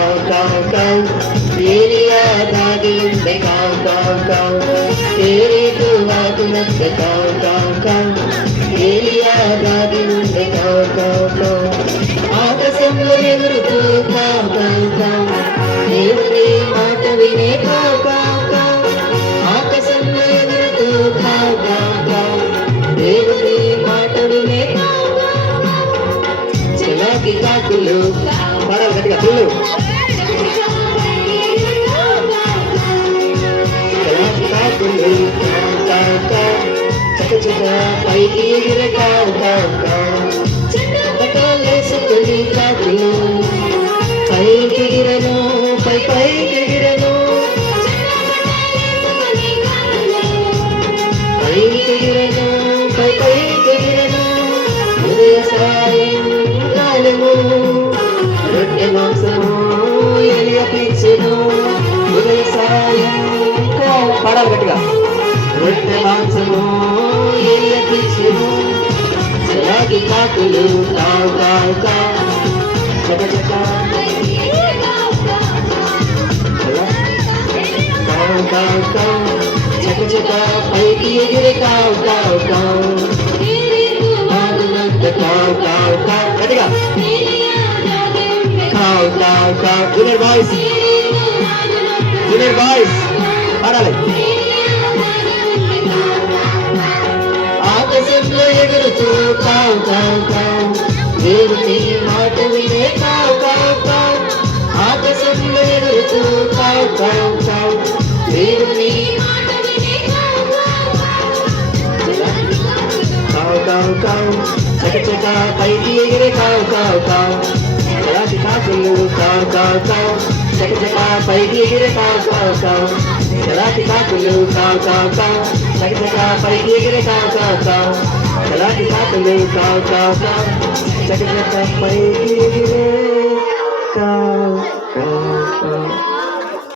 కావు కావు కావు ఏలియా దాగి ఉండే కావు కావు కావు ఏరీతు వాకునంత కావు కావు కావు ఏలియా దాగి ఉండే కావు కావు కావు ఆకాశంలో ఎగురుతూ కావు కావు కావు దేవుని మాట వినే కావు కావు కావు ఆకాశంలో ఎగురుతూ కావు కావు కావు దేవుని మాట వినే చలాకి కాకులు పాడాలి గట్టిగా పిల్లలు చలాకి కాకులు కావు కావు చక చక పైకి ఎగిరే కావు కావు కావు పటాలేసుకొని కాకులు పైకి ఎగిరను పైకి ఎగిరను పైకి ఎగిరను పైకి ఎగిరను ఉదయ సాయంకాలము రొట్టె మాంసము ఎలియ పిచ్చెను ఉదయ సాయంకాలం పాడాలి గట్టిగా రొట్టె మాంసము ఎలియ పిచ్చెను చలాకి కాకులు కావు కావు కావు చక చక కావు కావు కావు చక చక పైకి ఎగిరే కావు కావు కావు ఆనందంత కావు కావు కావు గట్టిగా కావు కావు కావు జూనియర్ బాయ్స్ పాడాలి ఆకాశంలో ఎగురుతూ కావు కావు కావు దేవుని మాట వినే కావు కావు కావు ఆకాశంలో ఎగురుతూ కావు కావు కావు దేవుని కావు కావు కావు చక చక పైకి ఎగిరే కావు కావు కావు చలాకి కాకులు కావు కావు కావు చక చక పైకి ఎగిరే కావు కావు కావు చలాకి కాకులు కావు కావు కావు చక చక పైకి ఎగిరే కావు కావు కావు చలాకి కాకులు కావు కావు కావు చక చక పైకి ఎగిరే కావు కావు కావు